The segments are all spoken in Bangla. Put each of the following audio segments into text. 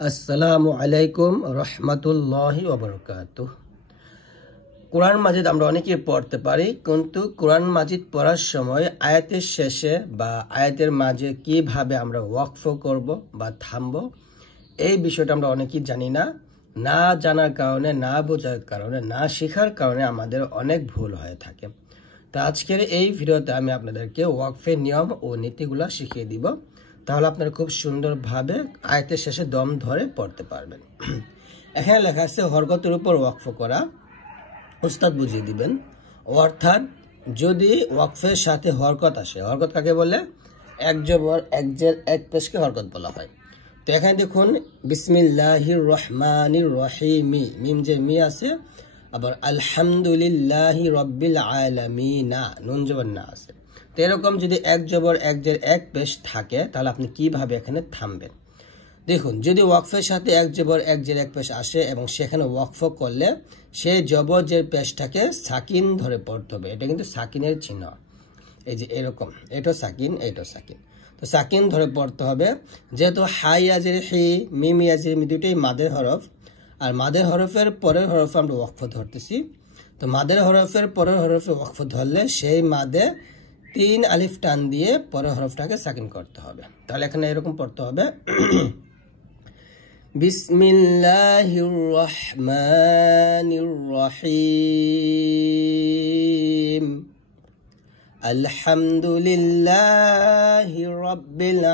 আসসালামু আলাইকুম রহমতুল্লাহি ওয়া বারাকাতুহু। কোরআন মাজিদ আমরা অনেকেই পড়তে পারি, কিন্তু কোরআন মাজিদ পড়ার সময় আয়াতের শেষে বা আয়াতের মাঝে কিভাবে আমরা ওয়াকফ করব বা থামব, এই বিষয়টা আমরা অনেকেই জানি না। না জানার কারণে, না বোঝার কারণে, না শেখার কারণে আমাদের অনেক ভুল হয়ে থাকে। তো আজকের এই ভিডিওতে আমি আপনাদেরকে ওয়াকফের নিয়ম ও নীতিগুলা শিখিয়ে দিব। তাহলে আপনারা খুব সুন্দরভাবে আয়াতের শেষে দম ধরে পড়তে পারবেন। এখানে লেখা আছে হরকতের উপর ওয়াকফ করা, উস্তাদ বুঝিয়ে দিবেন। অর্থাৎ যদি ওয়াকফের সাথে হরকত আসে, হরকত কাকে বলে? এক জবর এক জের এক পেশকে হরকত বলা হয়। তো এখানে দেখুন বিসমিল্লাহির রহমানির রহিম, মিম যে মি আছে, আবার আলহামদুলিল্লাহি রব্বিল আলামিনা, নুন জবর না আছে। তো এরকম যদি এক জবর এক জের এক পেশ থাকে তাহলে আপনি কিভাবে এখানে থামবেন? দেখুন, যদি ওয়াকফের সাথে এক জবর এক জের এক পেশ আসে এবং সেখানে ওয়াকফ করলে সেই জবর জের পেশটাকে সাকিন ধরে পড়তে হবে। এটা কিন্তু সাকিনের চিহ্ন, এই যে এরকম, এটা সাকিন, এটা সাকিন। তো সাকিন ধরে পড়তে হবে। যেহেতু হাই আজের হি, মিম আজের মি দুটোই মাদের হরফ, আর মাদের হরফের পরের হরফে আমরা ওয়াকফ ধরতেছি। তো মাদের হরফের পরের হরফে ওয়াকফ ধরলে সেই মাদে 3 আলিফ টান দিয়ে পরের হরফটাকে সাকিন করতে হবে। তাহলে এখানে এরকম পড়তে হবে বিসমিল্লাহির রহমানির রহিম আলহামদুলিল্লাহি রাব্বিল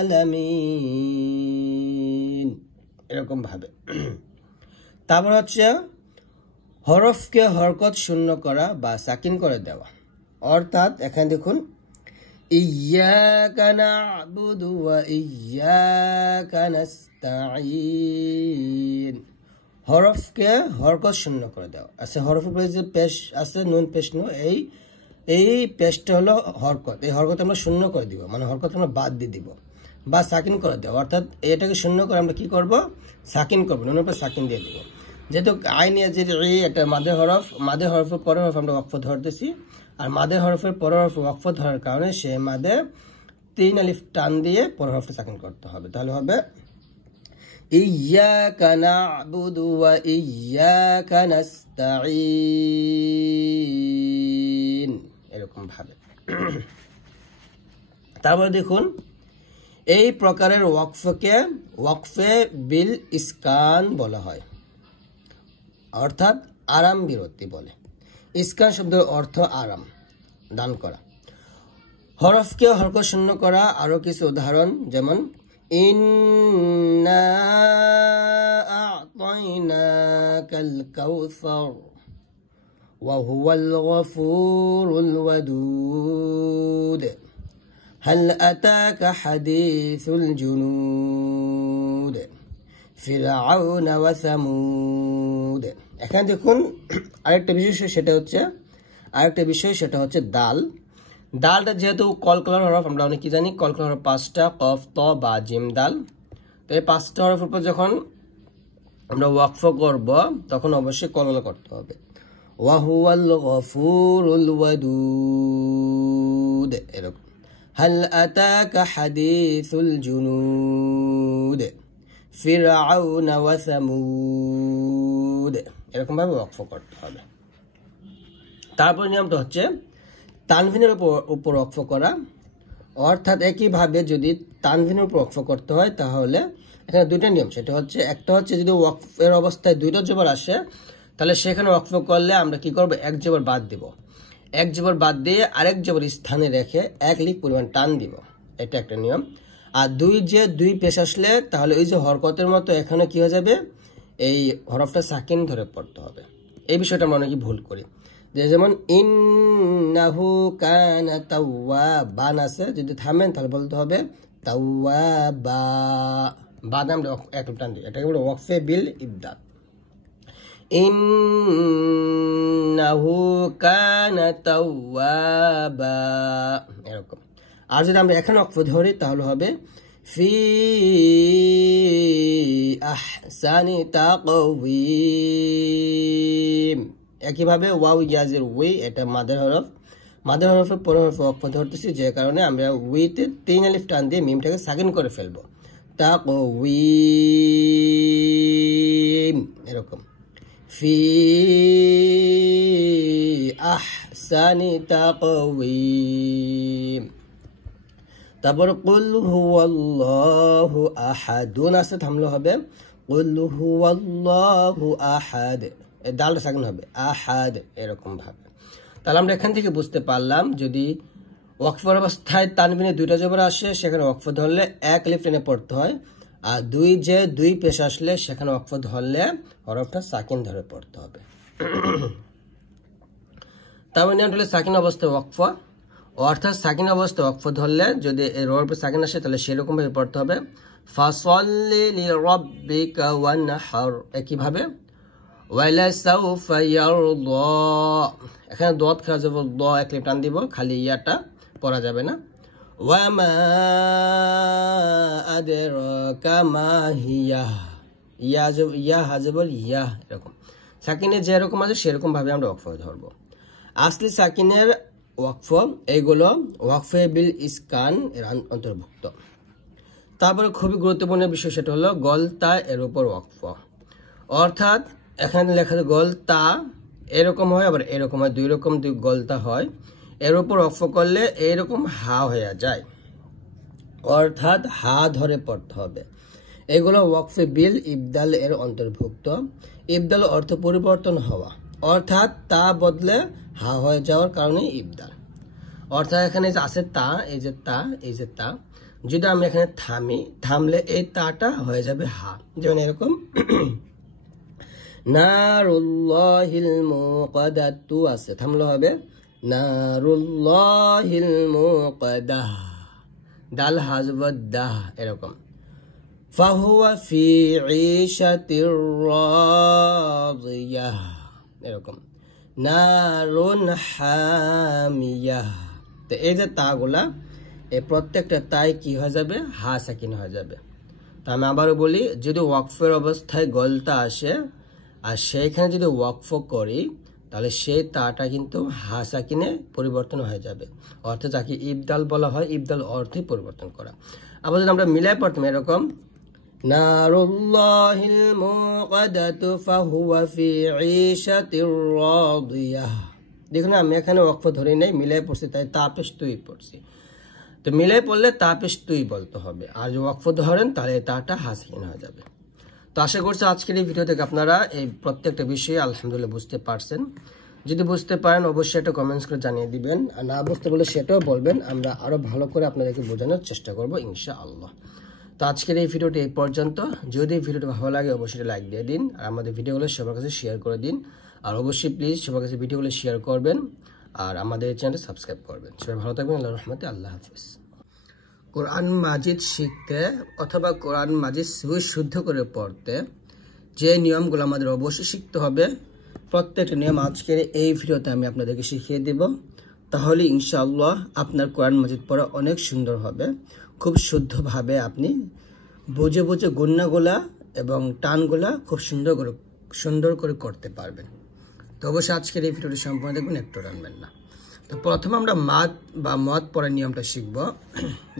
আলামিন, এরকম ভাবে। তারপর হচ্ছে হরফকে হরকত শূন্য করা বা সাকিন করে দেওয়া। অর্থাৎ এখানে দেখুন ইয়্যাকা না'বুদু ওয়া ইয়্যাকা নাস্তাঈন, হরফকে হরকত শূন্য করে দেওয়া আছে। হরফের উপরে যে পেশ আছে নুন পেশ নু, এই পেশটা হলো হরকত। এই হরকত আমরা শূন্য করে দিব, মানে হরকত আমরা বাদ দিয়ে দিব বা সাকিন করে দেব। অর্থাৎ এটাকে শূন্য করে আমরা কি করব? সাকিন করবো, নুনের উপর সাকিন দিয়ে দিব। যেহেতু আইন যে এটা মাদের হরফ, মাদের হরফের পরের হরফ আমরা ওয়াকফ ধরতেছি, আর মাদের হরফের পরের হরফ ওয়াকফ ধরার কারণে সে মাদে 3 আলিফ টান দিয়ে পরের হরফটা সাকিন করতে হবে। তাহলে হবে ইয়্যাকা না'বুদু ওয়া ইয়্যাকা নাস্তাঈন, এরকম ভাবে। তারপর দেখুন এই প্রকারের ওয়াকফকে ওয়াকফে বিল ইসকান বলা হয়, অর্থাৎ আরাম বিরতি বলে। ইসকান শব্দের অর্থ আরাম দান করা। হরফকে হরকত শূন্য করা আরো কিছু উদাহরণ, যেমন ইন্না আ'তাইনাকাল কাউসার ওয়া হুয়াল গফুরুল ওয়াদুদ হাল আতাকা হাদিসুল জুনুদ ফিরআউন ওয়া সামুদ। এখানে দেখুন আরেকটা বিষয়, সেটা হচ্ছে দাল। দালটা যেহেতু কলকলার হরফ, আমরা অনেকে জানি কলকলার হরফ 5টা, কফ, ত, বা, জিম, দাল। তো এই 5টা হরফের উপর যখন আমরা ওয়াকফ করব তখন অবশ্যই কলকলা করতে হবে। ওয়া হুয়াল গফুরুল ওয়াদুদ, এরকম। হাল আতাকা হাদিসুল জুনুদ ফিরআউন ওয়া সামুদ, এরকম ভাবে ওয়াকফ করতে হবে। তারপর নিয়মটা হচ্ছে তানভিনের উপর ওয়াকফ করা। অর্থাৎ একইভাবে যদি তানভিনের উপর ওয়াকফ করতে হয় তাহলে এখানে দুইটা নিয়ম। সেটা হচ্ছে, একটা হচ্ছে যদি ওয়াকফের অবস্থায় দুইটা জবর আসে তাহলে সেখানে ওয়াকফ করলে আমরা কি করব? এক জবর বাদ দিব। এক জবর বাদ দিয়ে আরেক জবর স্থানে রেখে 1 লিফ পরিমাণ টান দিব, এটা একটা নিয়ম। আর দুই পেশ আসলে তাহলে ওই যে হরকতের মতো এখানে কি হয়ে যাবে? এই হরফটা সাকিন ধরে পড়তে হবে। এই বিষয়টা আমরা অনেকে ভুল করি, যেমন ইন্নাহু কানা তাওয়াবান আছে, যদি থামেন তাহলে বলতে হবে তাওয়াবা, বাদ আমরা এক টান দিই, এটাকে বলে ওয়াকফে বিল ইবদাল। ইন্নাহু কানা তাওয়াবা, এরকম। আর যদি আমরা এখানে ওয়াকফ ধরি তাহলে হবে ফি আহসানি তাকওয়িম। একইভাবে ওয়াও ইয়াজের ওই, এটা মাদের হরফ, মাদের হরফের পরের হরফে ওয়াকফ ধরতেছি, যে কারণে আমরা উইতে 3 আলিফ টান দিয়ে মিমটাকে সাকিন করে ফেলবো। তাকওয়িম এরকম ফি আহসানি তাকওয়িম। তারপর কুল হুয়াল্লাহু আহাদুন আছে, থামলে হবে কুল হুয়াল্লাহু আহাদ, এই দালটা সাকিন হবে আহাদ এরকম ভাবে। তাহলে আমরা এখান থেকে বুঝতে পারলাম যদি ওয়াকফের অবস্থায় তানবিনে দুইটা জবর আসে সেখানে ওয়াকফ ধরলে এক আলিফ টেনে পড়তে হয়, আর দুই পেশ আসলে সেখানে ওয়াকফ ধরলে হরফটা সাকিন ধরে পড়তে হবে। তানবিনে হলে সাকিন অবস্থায় ওয়াকফ, অর্থাৎ সাকিন অবস্থায় ওয়াকফ ধরলে যদি এই রোর উপর সাকিন আসে তাহলে সেরকম ভাবে পড়তে হবে ফাসাল্লি লিরাব্বিকা ওয়ানহার। একইভাবে ওয়ালাসাউফা ইয়ারদা, এখানে দত খেলা যাবে, দ এক লিফ টান দিব, খালি ইয়াটা পড়া যাবে না। ওয়ামা আদরাকা মা হিয়া, ইয়া হাজবল ইয়া এরকম সাকিনে যেরকম আছে সেরকম ভাবে আমরা ওয়াকফ ধরবো। আসলি সাকিনের ওয়াকফ এইগুলো ওয়াকফে বিল ইসকান এর অন্তর্ভুক্ত। তারপরে খুবই গুরুত্বপূর্ণ বিষয় সেটা হলো গলতা এর উপর ওয়াকফ, অর্থাৎ এখানে লেখা আছে গলতা এরকম হয় আবার এরকম হয়, দুই রকম দুই গলতা হয়। এর উপর ওয়াকফ করলে এইরকম হা হয়ে যায়, অর্থাৎ হা ধরে পড়তে হবে। এগুলো ওয়াকফে বিল ইবদাল এর অন্তর্ভুক্ত। ইবদাল অর্থ পরিবর্তন হওয়া, অর্থাৎ তা বদলে হা হয়ে যাওয়ার কারণে ইবদাল। অর্থাৎ এখানে আছে তা, এই যে তা, এই যে তা, যদি আমি এখানে থামলে এই তাটা হয়ে যাবে হা, যেমন এরকম নারুল্লাহিল মুকাদাতু আছে, থামলে হবে নারুল্লাহিল মুকাদাহ, দাল হাজবত দাহ এরকম। ফাহুয়া ফি ঈশাতির রাদিয়াহ এরকম। নারুন হামিয়াহ, তো এই যে তাগুলা এই প্রত্যেকটা তাই কি হয়ে যাবে, হা সাকিন হয়ে যাবে। তো আমি আবারও বলি, যদি ওয়াকফের অবস্থায় গলতা আসে আর সেইখানে যদি ওয়াকফ করি তাহলে সেই তাটা কিন্তু হা সাকিনে পরিবর্তন হয়ে যাবে, অর্থাৎ যাকে ইবদাল বলা হয়, ইবদাল অর্থই পরিবর্তন করা। আবার যদি আমরা মিলাই পড়তাম এরকম নারুল্লাহিল মুকাদাতু ফাহুয়া ফি ঈশাতির রাদিয়াহ, দেখুন আমি এখানে ওয়াকফ ধরে নেই, মিলাই পড়ছি, তাই তাপেশ তুই পড়ছি। তো মিলাই পড়লে তাপেশ তুই বলতে হবে, আর যদি ওয়াকফ ধরেন তাহলে তাটা হা সাকিন হয়ে যাবে। তো আশা করছি আজকের এই ভিডিও থেকে আপনারা এই প্রত্যেকটা বিষয়ে আলহামদুলিল্লাহ বুঝতে পারছেন। যদি বুঝতে পারেন অবশ্যই একটা কমেন্টস করে জানিয়ে দিবেন, আর না বুঝতে বলে সেটাও বলবেন, আমরা আরো ভালো করে আপনাদেরকে বোঝানোর চেষ্টা করব ইনশাআল্লাহ। তো আজকের এই ভিডিওটি এই পর্যন্ত। যদি ভিডিওটি ভালো লাগে অবশ্যই লাইক দিয়ে দিন, আর আমাদের ভিডিওগুলো সবার কাছে শেয়ার করে দিন, আর অবশ্যই প্লিজ সবার কাছে ভিডিওগুলো শেয়ার করবেন, আর আমাদের চ্যানেলটি সাবস্ক্রাইব করবেন। সবাই ভালো থাকবেন, আল্লাহর রহমতে, আল্লাহ হাফিজ। কোরআন মাজিদ শিখতে অথবা কোরআন মাজিদ শুদ্ধ করে পড়তে যে নিয়মগুলো আমাদের অবশ্যই শিখতে হবে, প্রত্যেকটা নিয়ম আজকের এই ভিডিওতে আমি আপনাদেরকে শিখিয়ে দেব। তাহলে ইনশাআল্লাহ আপনার কোরআন মাজিদ পড়া অনেক সুন্দর হবে, খুব শুদ্ধভাবে আপনি বুঝে বুঝে গুন্নাগুলা এবং টানগুলা খুব সুন্দর করে করতে পারবেন। তো অবশ্যই আজকের এই ভিডিওটি সম্পূর্ণ দেখবেন, একটু রানবেন না। তো প্রথমে আমরা মাদ বা মদ পড়ার নিয়মটা শিখব।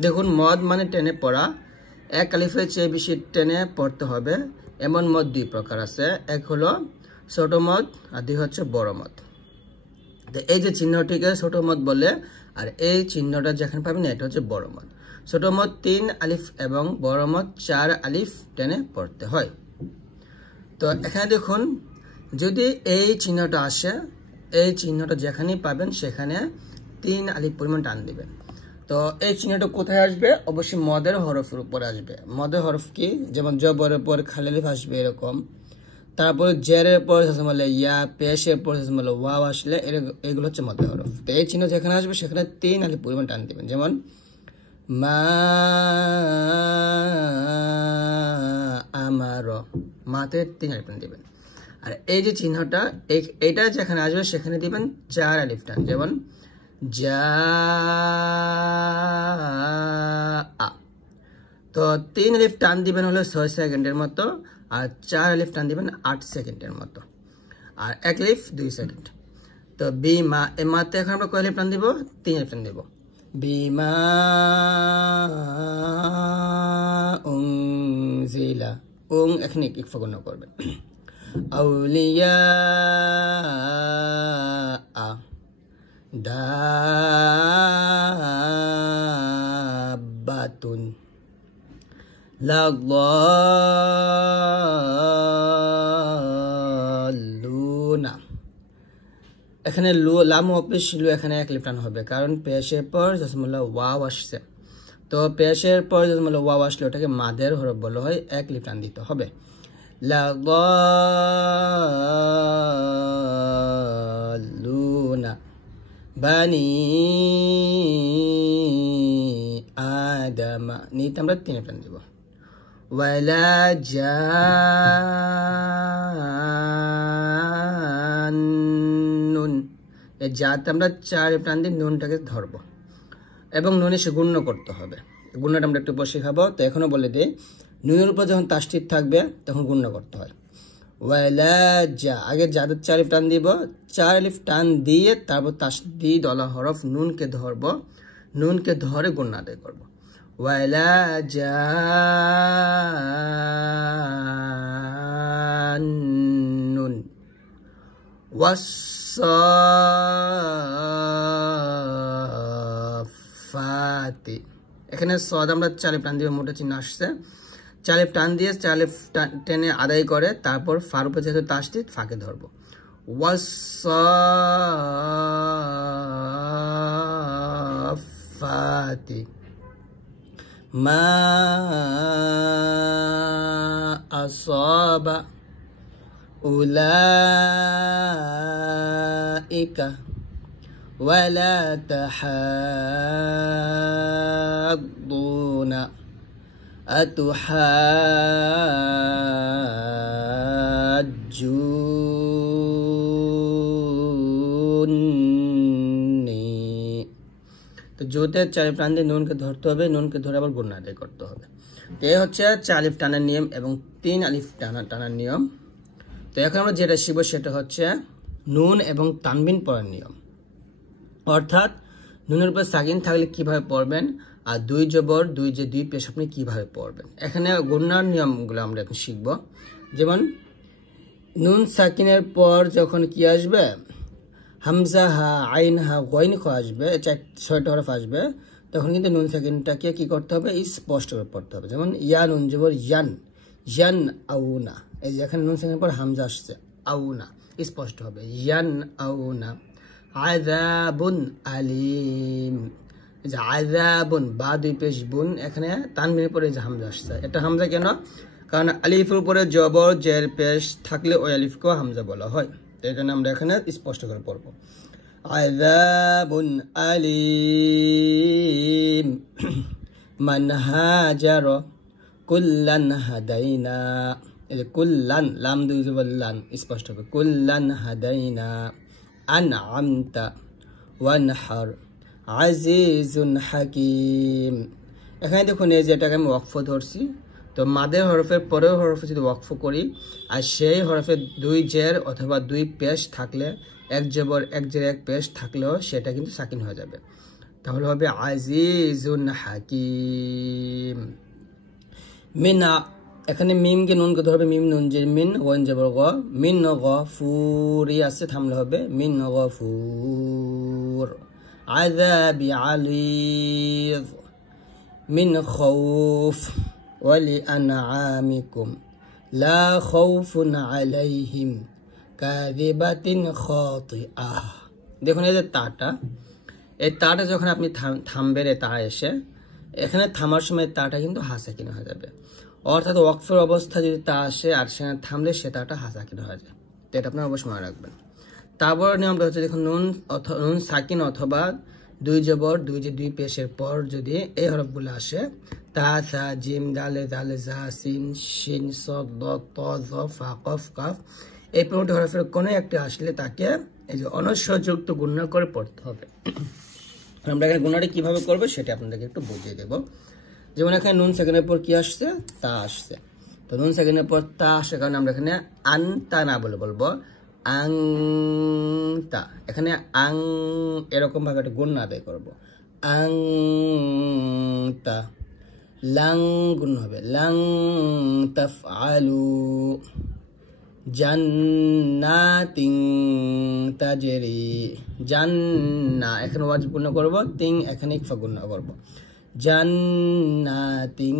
দেখুন, মদ মানে টেনে পড়া, এক আলিফের চেয়ে বেশি টেনে পড়তে হবে। এমন মদ দুই প্রকার আছে, এক হলো ছোট মদ আর দুই হচ্ছে বড় মদ। তো এই যে চিহ্নটিকে ছোট মদ বলে, আর এই চিহ্নটা যেখানে পাবেন এটা হচ্ছে বড় মদ। ছোট মদ 3 আলিফ এবং বড় মদ 4 আলিফ টেনে পড়তে হয়। তো এখানে দেখুন, যদি এই চিহ্নটা আসে, এই চিহ্নটা যেখানেই পাবেন সেখানে 3 আলিফ পরিমাণ টান দিবেন। তো এই চিহ্নটা কোথায় আসবে? অবশ্যই মদের হরফের উপর আসবে। মদের হরফ কি? যেমন জবরের পর খালি আলিফ আসবে এরকম, তারপরে জেরের পর মানে ইয়া, পেশের পর মানে ওয়াও আসলে এগুলো হচ্ছে মদের হরফ। তো এই চিহ্ন যেখানে আসবে সেখানে 3 আলিফ পরিমাণ টান দিবেন। যেমন মা আমার, মাতে 3 আলিফ টান দিবেন। আর এই যে চিহ্নটা এইটা যেখানে আসবে সেখানে দিবেন 4 আলিফ টান, যেমন যা। তো 3 আলিফ টান দিবেন হলো 6 সেকেন্ডের মতো, আর 4 আলিফ টান দিবেন 8 সেকেন্ডের মতো, আর 1 আলিফ 2 সেকেন্ড। তো বি মা, এ মাতে এখন আমরা কয় আলিফ টান দিব? 3 আলিফ টান দিব। বিমা উনজিলা এখানে ইকফা গুণ করবেন আউলিয়া দাব্বাতুন লাল্লালুনা এখানে লাম অফিস ছিল এখানে এক লিফ টান হবে কারণ পেশের পর জসমুল্লাহ ওয়াও আসছে তো পেশের পর জসমুল্লাহ ওয়াও আসলে ওটাকে মাদের হরফ বলা হয় এক লিফ টান দিতে হবে লাল্লালুনা বানি আদামা নিতে আমরা তিন লিফ টান দিব ওয়ালা জান্নুন এই জাতে আমরা চার লিফ টান দিয়ে নুনটাকে ধরবো এবং নুনে সে গুণ্য করতে হবে গুণ্যটা আমরা একটু বসে খাবো তো এখনো বলে দিই নুনের উপর যখন তাসদীদ থাকবে তখন গুণ্য করতে হয় ওয়ালা জা আগে জাদের চার লিফ টান দিব চার লিফ টান দিয়ে তারপর তাসদীদ ওয়ালা হরফ নুনকে ধরবো নুনকে ধরে গুণ্য আদায় করবো ওয়ালা জান্নুন ওয়াসসাফাতি এখানে সদ আমরা চার লিফ টান দিয়ে মোটা চিহ্ন আসছে চার লিফ টান দিয়ে চার লিফ টেনে আদায় করে তারপর ফার উপর যেহেতু তাসদীদ ফাঁকে ধরবো ওয়াসসাফাতি মা আসাবা উলাইকা ওয়ালা তাহাদ্দুনা আতুহাজ্জুনি তো জোতে চার লিফ টান দিয়ে নুনকে ধরতে হবে নুনকে ধরে আবার গুণ আদায় করতে হবে তো এই হচ্ছে চার আলিফ টানার নিয়ম এবং তিন আলিফ টানার নিয়ম তো এখন আমরা যেটা শিখব সেটা হচ্ছে নুন এবং তানবিন পড়ার নিয়ম অর্থাৎ নুনের উপর সাকিন থাকলে কিভাবে পড়বেন আর দুই জবর দুই পেশ আপনি কিভাবে পড়বেন এখানে গুণার নিয়মগুলো আমরা এখন শিখব যেমন নুন সাকিনের পর যখন কি আসবে হামজা হা আইন হা গইন খ আসবে ছয়টা হরফ আসবে তখন কিন্তু নুন সাকিনটাকে কি করতে হবে স্পষ্ট করে পড়তে হবে যেমন ইয়া নুন জবর ইয়ান ইয়ান আউনা এই যে এখানে নুন সাকিনের পর হামজা আসছে আউনা স্পষ্ট হবে ইয়ান আউনা আযাবুন আলিম যে আযাবুন বা দুই পেশ বুন এখানে তানবিনের পরে যে হামজা আসছে এটা হামজা কেন কারণ আলিফের উপরে জবর জের পেশ থাকলে ওই আলিফকেও হামজা বলা হয় তো এখানে আমরা এখানে স্পষ্ট করে পড়ব আযাবুন আলিম মান হাজারা কুল্লান হাদাইনা এই যে কুল্লান লাম দুই জবর লান স্পষ্ট হবে কুল্লান হাদাইনা আনআমতা ওয়ানহার আজিজুন হাকিম এখানে দেখুন এই যে এটাকে আমি ওয়াকফ ধরছি তো মাদের হরফের পরের হরফে যদি ওয়াকফ করি আর সেই হরফে দুই জের অথবা দুই পেশ থাকলে এক জবর এক জের এক পেশ থাকলেও সেটা কিন্তু সাকিন হয়ে যাবে তাহলে হবে আজিজুন হাকিম মিনা এখানে মিমকে নুনকে ধরবে মিম নুন যে মিন ওয়ান জবর গ মিন গফুরি আছে থামলে হবে মিন গফুর আযাবি আলিয মিন খাউফ ওয়ালি আনআমিকুম লা খাউফুন আলাইহিম কাযিবাতিন খাতিআহ দেখুন এই যে এই তাটা যখন আপনি থামবেন এই তা এসে এখানে থামার সময় তাটা কিন্তু হাসাকিন হয়ে যাবে অর্থাৎ ওয়াকফের অবস্থা যদি তা আসে আর সেখানে থামলে সে তাটা হাসাকিন হয়ে যায় তো এটা আপনারা অবশ্যই মনে রাখবেন তারপর নিয়মটা হচ্ছে দেখুন নুন সাকিন অথবা দুই জবর দুই পেশের পর যদি এই হরফগুলো আসে তা সা জিম দালে দালে জা সিন শিন সদ দ ত জ ফা কফ কাফ এই 15টি হরফের কোনো একটি আসলে তাকে এই যে অনস্বরযুক্ত গুণনা করে পড়তে হবে আমরা এখানে গুণনাটা কিভাবে করব সেটা আপনাদেরকে একটু বুঝিয়ে দেব যেমন এখানে নুন সেকেন্ডের পর কি আসছে তা আসছে তো নুন সেকেন্ডের পর তা আসে কারণে আমরা এখানে আনতা না বলে বলবো আংতা এখানে আং এরকম ভাবে একটা গুণ আদায় করবো আংতা লাং গুণ হবে লাং তাফআলু জান্নাতিন তাজরি জান্না এখানে ওয়াজ পূর্ণ করব তিন এখানে ইকফা গুণ করব জান্নাতিন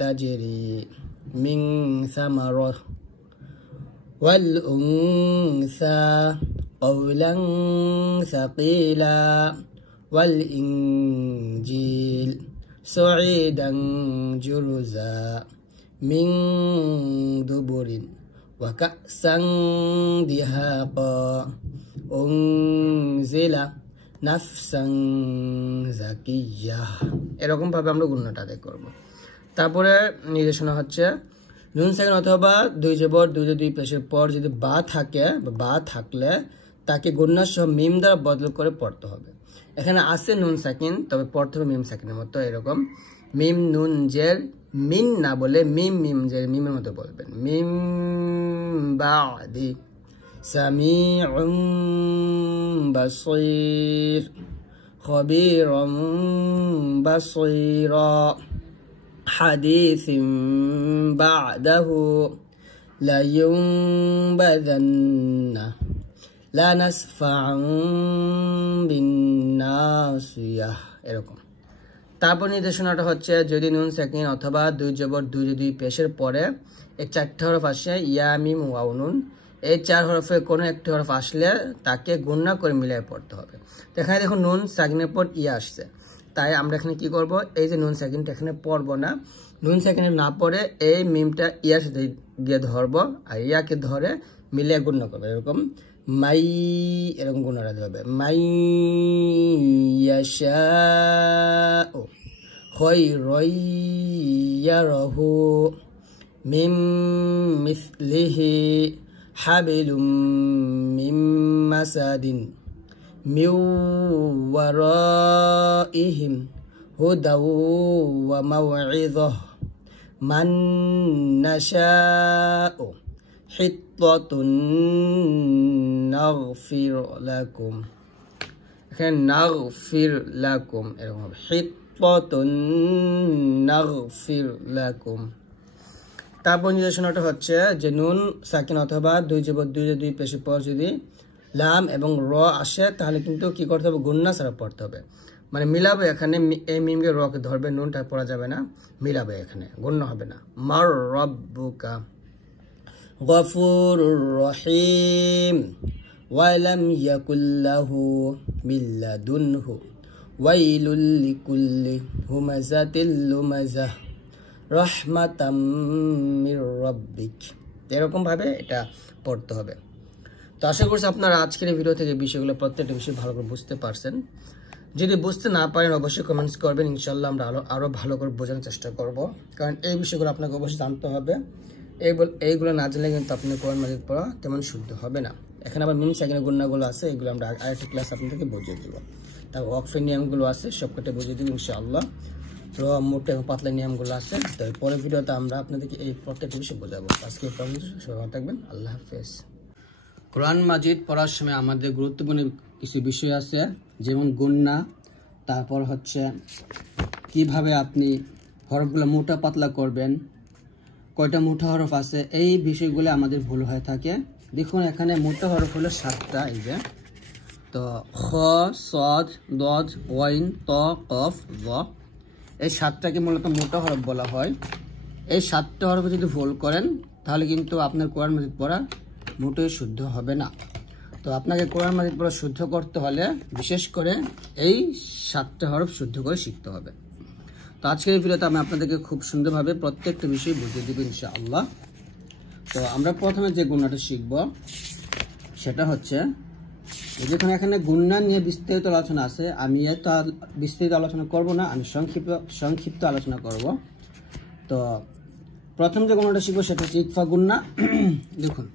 তাজরি মিন সামারাহ ওয়াল উনসা قولا ثقيلا والإنجيل صعيدا جرزا من دبر وكأسا دهاقا أنزل نفسا زكية এরকম ভাবে আমরা গুণটা আদায় করব তারপরে নির্দেশনা হচ্ছে নুন সাকিন অথবা দুই জবর দুই দুই পেশের পর যদি বা থাকে বা বা থাকলে তাকে গুণনা সহ মিম দ্বারা বদল করে পড়তে হবে এখানে আছে নুন সাকিন তবে পড়তে হবে মিম সাকিনের মতো এরকম মিম নুন জের মিন না বলে মিম মিম জের মিমের মতো বলবেন মিম বাদি সামিউম বাসীর খবীরুম বাসীরা حديث بعده لا ينبذن لا نسفعا بالناصية এরকম তারপর নির্দেশনাটা হচ্ছে যদি নুন সাকিন অথবা দুই জবর দুই দুই পেশের পরে এই চারটি হরফ আসে ইয়া মিম ওয়াও নুন এই চার হরফে কোনো একটি হরফ আসলে তাকে গুণনা করে মিলিয়ে পড়তে হবে তো এখানে দেখুন নুন সাকিনের পর ইয়া আসছে তাই আমরা এখানে কি করব এই যে নুন সাকিনটা এখানে পড়ব না নুন সাকিনে না পড়ে এই মিমটা ইয়ার সাথে গিয়ে ধরব আর ইয়াকে ধরে মিলিয়ে গুণনা করব এরকম মাই এরকম গুণনা হবে মাই ইয়াশাউ খায়রান ইয়ারাহু মিম মিসলিহি হাবিলুম মিম মাসাদিন মিন ওয়ারাইহিম হুদাও ওয়া মাউইযাহ মান নাশাউ হিত্তাতুন নাগফির লাকুম এখানে নাগফির লাকুম এরকম হবে হিত্তাতুন নাগফির লাকুম তারপর নির্দেশনাটা হচ্ছে যে নুন সাকিন অথবা দুই জবর দুই দুই পেশের পর যদি লাম এবং র আসে তাহলে কিন্তু কি করতে হবে গুণনা ছাড়া পড়তে হবে মানে মিলাবে এখানে এই মিমকে রকে ধরবে নুনটা পড়া যাবে না মিলাবে এখানে গুণনা হবে না মার রাব্বুকা গফুরুর রহিম ওয়ালাম ইয়াকুল লাহু মিল্লাদুনহু ওয়াইলুল লিকুল্লি হুমাযাতিল লুমাযাহ রাহমাতাম মির রাব্বিক এরকম ভাবে এটা পড়তে হবে তো আশা করছি আপনারা আজকের এই ভিডিও থেকে বিষয়গুলো প্রত্যেকটা বিষয় ভালো করে বুঝতে পারছেন যদি বুঝতে না পারেন অবশ্যই কমেন্টস করবেন ইনশাআল্লাহ আমরা আরো ভালো করে বোঝানোর চেষ্টা করব কারণ এই বিষয়গুলো আপনাকে অবশ্যই জানতে হবে এইগুলো না জানলে কিন্তু আপনি কোরআন মাজিদ পড়া তেমন শুদ্ধ হবে না এখানে আবার মিম সাকিনের গুণনাগুলো আছে এগুলো আমরা আরেকটা ক্লাস আপনাদেরকে বুঝিয়ে দেব তার ওয়াকফের নিয়মগুলো আছে সবকটা বুঝিয়ে দেব ইনশাআল্লাহ তো মোটা এবং পাতলা নিয়মগুলো আছে তো পরের ভিডিওতে আমরা আপনাদেরকে এই প্রত্যেকটা বিষয় বোঝাবো আজকে সবাই ভালো থাকবেন আল্লাহ হাফেজ কোরআন মাজিদ পড়ার সময় আমাদের গুরুত্বপূর্ণ কিছু বিষয় আছে যেমন গুণনা তারপর হচ্ছে কিভাবে আপনি হরফগুলো মোটা পাতলা করবেন কয়টা মোটা হরফ আছে এই বিষয়গুলো আমাদের ভুল হয়ে থাকে দেখুন এখানে মোটা হরফ হলো 7টা এই যে তো খ সদ দদ ওয়াইন ত কফ য এই 7টাকে মূলত মোটা হরফ বলা হয় এই 7টা হরফ যদি ভুল করেন তাহলে কিন্তু আপনার কোরআন মাজিদ পড়া মোটেই শুদ্ধ হবে না তো আপনাকে কোরআন মাজিদ পড়া শুদ্ধ করতে হলে বিশেষ করে এই 7টা হরফ শুদ্ধ করে শিখতে হবে তো আজকের এই ভিডিওতে আমি আপনাদেরকে খুব সুন্দরভাবে প্রত্যেকটা বিষয় বুঝিয়ে দেব ইনশাআল্লাহ তো আমরা প্রথমে যে গুণনাটা শিখব সেটা হচ্ছে যেখানে এখানে গুণনা নিয়ে বিস্তারিত আলোচনা আছে আমি এত বিস্তারিত আলোচনা করব না আমি সংক্ষিপ্ত আলোচনা করব তো প্রথম যে গুণনাটা শিখব সেটা হচ্ছে ইকফা গুণনা দেখুন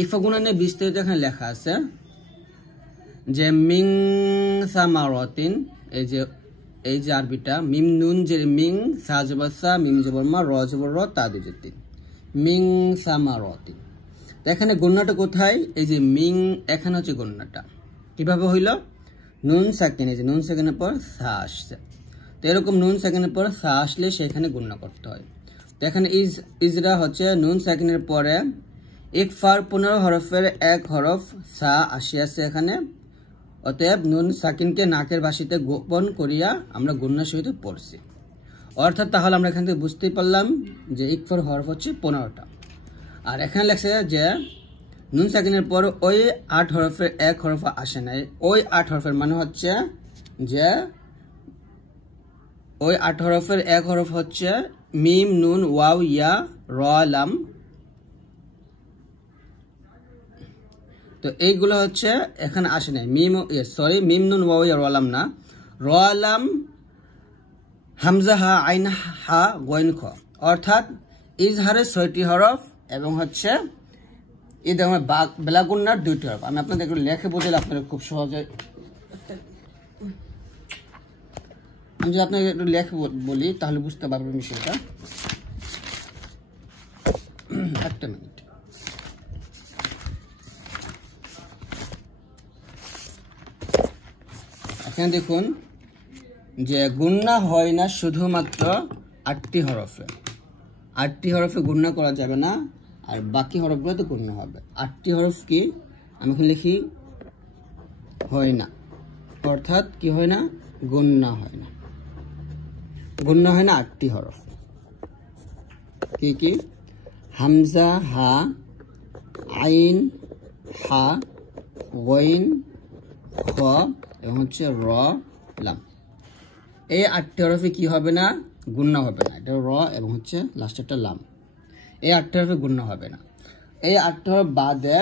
ইকফা গুণনা নিয়ে বিস্তারিত এখানে লেখা আছে যে মিন সামারাতিন এই যে আরবিটা মিম নুন যে মিং সা জবর সা মিম জবর মা র জবর র তা দুজের তিন মিং সামারাতিন এখানে গুণনাটা কোথায় এই যে মিং এখানে হচ্ছে গুণনাটা কিভাবে হইল নুন সাকিন, এই যে নুন সাকিনের পর সা আসছে। তো এরকম নুন সাকিনের পর সা আসলে সেখানে গুণনা করতে হয়। তো এখানে ইজরা হচ্ছে নুন সাকিনের পরে ইকফার 15 হরফের এক হরফ সা আসিয়াছে এখানে, অতএব নুন সাকিনকে নাকের ভাষিতে গোপন করিয়া আমরা গুণনার সহিত পড়ছি। অর্থাৎ তাহলে আমরা এখান থেকে বুঝতেই পারলাম যে ইকফার হরফ হচ্ছে 15টা। আর এখানে লেখছে যে নুন সাকিনের পর ওই 8 হরফের এক হরফ আসে নাই। ওই 8 হরফের মানে হচ্ছে যে ওই 8 হরফের এক হরফ হচ্ছে মিম, নুন, ওয়াও, ইয়া, র, লাম। তো এইগুলো হচ্ছে এখানে আসে নাই। মিম, নুন, ওয়াও, ইয়া, র, লাম না, র, লাম, হামজা, হা, আইন, হা, গইন, খ। অর্থাৎ ইজহারের 6টি হরফ এবং হচ্ছে বেলাগুন্নার 2টি হরফ। আমি আপনাদের একটু লেখে বুঝলে আপনারা খুব সহজে, আমি যদি আপনাকে একটু লেখে বলি তাহলে বুঝতে পারবেন বিষয়টা। একটা মিনিট। এখানে দেখুন যে গুণনা হয় না শুধুমাত্র 8টি হরফে। 8টি হরফে গুণনা করা যাবে না, আর বাকি হরফগুলোতে গুণনা হবে। 8টি হরফ কি আমি এখানে লিখি, হয় না, অর্থাৎ কি হয় না, গুণনা হয় না। গুণনা হয় না 8টি হরফ। কি কি? হামজা, হা, আইন, হা, গইন, খ এবং হচ্ছে র, লাম। এই 8টি হরফে কি হবে না, গুণনা হবে না। এটা র এবং হচ্ছে লাস্টেরটা লাম। এই 8টি হরফে গুণনা হবে না। এই 8টি হরফ বাদে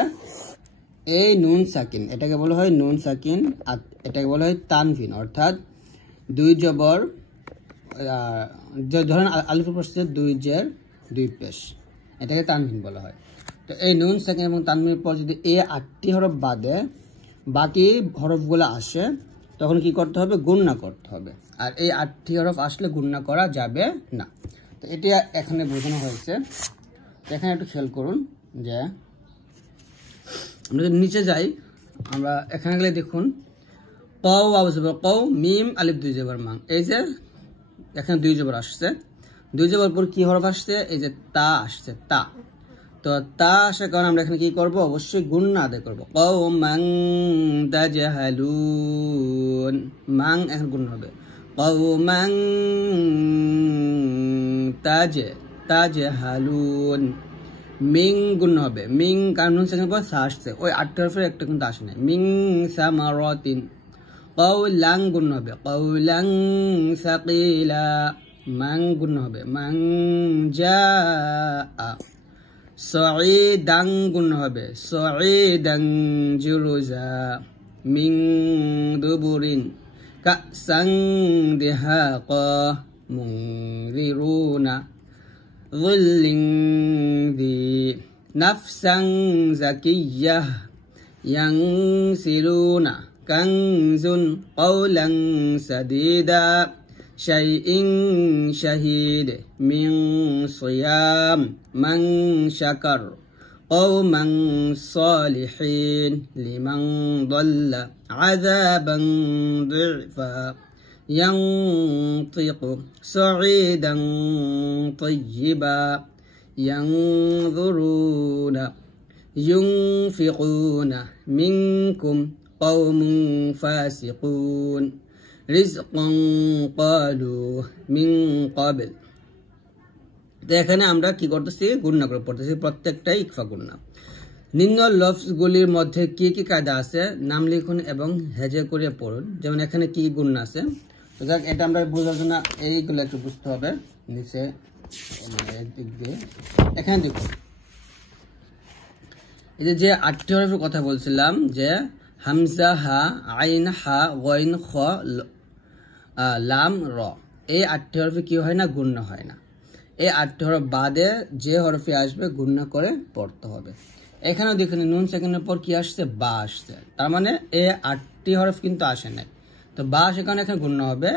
এই নুন সাকিন, এটাকে বলা হয় নুন সাকিন, আর এটাকে বলা হয় তানভিন। অর্থাৎ 2 জবর, ধরেন আলিফের পাশে 2 জের 2 পেশ, এটাকে তানভিন বলা হয়। তো এই নুন সাকিন এবং তানভিনের পর যদি এই 8টি হরফ বাদে বাকি হরফগুলো আসে তখন কি করতে হবে, গুণনা করতে হবে। আর এই 8টি হরফ আসলে গুণনা করা যাবে না। তো এটা এখানে বোঝানো হয়েছে। এখানে একটু খেয়াল করুন যে আমরা যদি নিচে যাই, আমরা এখানে গেলে দেখুন কও, ওয়াও জবর কও, মিম, আলিফ 2 জবর মাং। এই যে এখানে 2 জবর আসছে, 2 জবর পর কি হরফ আসছে, এই যে তা আসছে, তা। তো তা আসার কারণে আমরা এখানে কি করব, অবশ্যই গুণনা আদায় করবো। কও মাং তাজহালুন, মাং এখন গুণনা হবে। কও মাং তাজহালুন, মিং গুণনা হবে। মিং কারণ নুন সাকিনের পর সা আসছে, ওই 8টি হরফের একটা কিন্তু আসে নাই। মিং সামারাতিন। কওলাং গুণনা হবে। কওলাং সাকিলা, মাং গুণনা হবে। মাং জাআ। সঈদাং গুণনা হবে। সঈদাং জুরুজা। মিং দুবুরিন। কাসাং দিহাকা। মুনযিরুনা। যিল্লিন যি। নাফসাং যাকিয়্যাহ। ইয়ানসিলুনা। কানজুন। কওলাং সাদীদা। শাইইন শাহীদ। মিন সিয়াম। মান শাকার। কওমান সালিহিন। লিমান দাল্লা। আযাবান দি'ফা। ইয়ানতিকু। সাঈদান তাইয়্যিবা। ইয়ানযুরুনা। ইউনফিকুনা। মিনকুম কওমুন ফাসিকুন। রিজকান ক্বালু মিন ক্বাবল। তো এখানে আমরা কি করতেছি, গুণনা করে পড়তেছি, প্রত্যেকটাই ইকফা গুণনা। নিম্ন লফজগুলির মধ্যে কি কি কায়দা আছে নাম লিখুন এবং হেজে করে পড়ুন। যেমন এখানে কি গুণনা আছে, তো যাক এটা আমরা বোঝার জন্য এইগুলো একটু বুঝতে হবে। নিচে একদিক দিয়ে এখানে দেখুন, এই যে 8টি হরফের কথা বলছিলাম, যে হামজা, হা, আইন, হা, গইন, খ, লাম, র, এই 8টি হরফে কি হয় না, গুণনা হয় না। এই 8টি হরফ বাদে যে হরফে আসবে গুণনা করে পড়তে হবে। এখানেও দেখুন নুন সাকিনের পর কি আসছে, বা আসছে, তার মানে এই 8টি হরফ কিন্তু আসে নাই। তো বা সেখানে এখানে গুণনা হবে।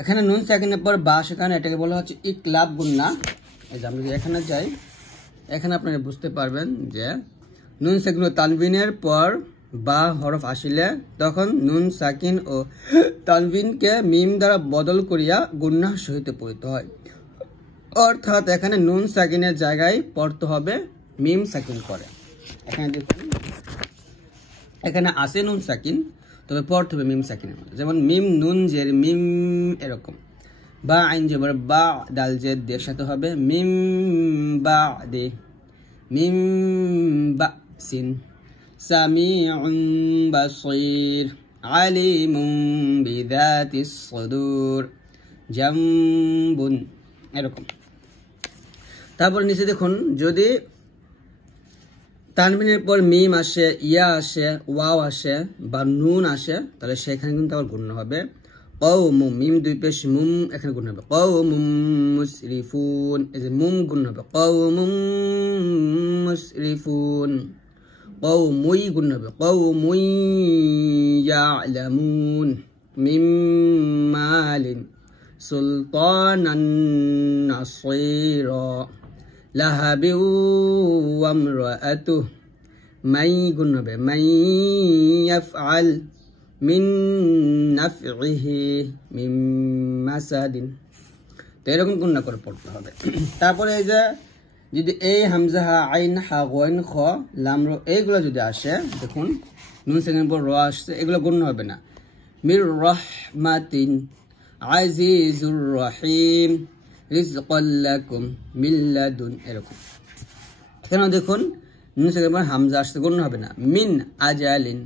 এখানে নুন সাকিনের পর বা সেখানে, এটাকে বলা হচ্ছে ইকলাব গুণনা। এই যে আমরা যদি এখানে যাই, এখানে আপনারা বুঝতে পারবেন যে নুন সাকিন তানবিনের পর বা হরফ আসিলে তখন নুন সাকিন ও তানবিনকে মিম দ্বারা বদল করিয়া গুন্নাহ সহিত পড়িতে হয়। অর্থাৎ এখানে নুন সাকিনের জায়গায় পড়তে হবে মিম সাকিন করে। এখানে দেখুন, এখানে আছে নুন সাকিন, তবে পড়তে হবে মিম সাকিনের মতো। যেমন মিম নুন জের মিম, এরকম। বা আইন জবর বা, দাল জের দের সাথে হবে মিম বা দে, মিম বা সিন। সামিউন বাসীর, আলিমুন বিযাতিস সুদূর, জামবুন, এরকম। তারপর নিচে দেখুন, যদি তানবিনের পর মিম আসে, ইয়া আসে, ওয়াও আসে বা নুন আসে, তাহলে সেখানে কিন্তু আবার গুণ হবে কওমুম, মিম দুই পেশ মুম, এখানে গুণ হবে কওমুম মুসরিফুন, এই যে মুম গুণ হবে কওমুম মুসরিফুন। কওমুই গুণ হবে কওমুই ইয়ালামুন, মিম মালিন সুলতানান নাসীরা, লাহাবি ওয়া ইমরাআতুহু, মাই গুণ হবে মাই ইয়াফআল মিন নাফইহি মিন মাসাদিন। তো এরকম গুণনা করে পড়তে হবে। তারপরে এই যে যদি এই হামজা হা আইন হা গইন খ লাম র এইগুলো যদি আসে, দেখুন নুন সেকেন্ড পর র আসছে, এগুলো গুণ হবে না। মির রাহমাতিন আজিজুর রহিম, রিজকাল লাকুম মিন লাদুন, এরকম। কেন দেখুন নুন সেকেন্ড পর হামজা আসছে, গুণ হবে না। মিন আজালিন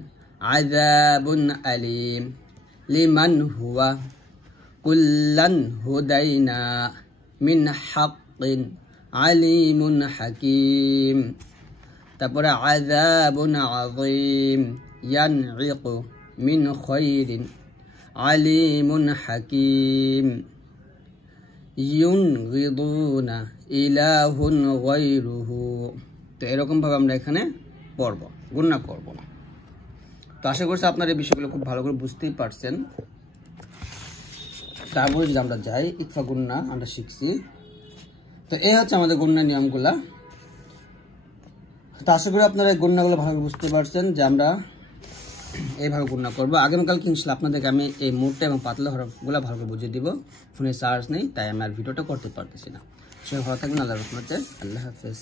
আযাবুন আলীম, লিমান হুয়া কুল্লান হুদাইনা, মিন হাক্কিন আলিমুন হাকিম। তারপরে আযাবুন আযীম ইয়ানঈকু মিন খায়রিন আলিমুন হাকিম, ইউনগিদুনা ইলাহুন গায়রুহু। তো এরকম ভাবে আমরা এখানে পড়ব, গুণনা করব। তো আশা করছি আপনারা এই বিষয়গুলো খুব ভালো করে বুঝতেই পারছেন। তারপরে যদি আমরা যাই, ইকফা গুণনা আমরা শিখছি। তো এই হচ্ছে আমাদের গুণনা নিয়মগুলা। তো আশা করি আপনারা এই গুণনাগুলো ভালো বুঝতে পারছেন যে আমরা এইভাবে গুণনা করবো। আগামীকালকে ইনশাআল্লাহ আপনাদেরকে আমি এই মোটা এবং পাতলা হরফগুলো ভালো করে বুঝিয়ে দিব। ফোনে চার্জ নেই, তাই আমি আর ভিডিওটা করতে পারতেছি না। সবাই ভালো থাকবেন, আল্লাহর রহমতে, আল্লাহ হাফেজ।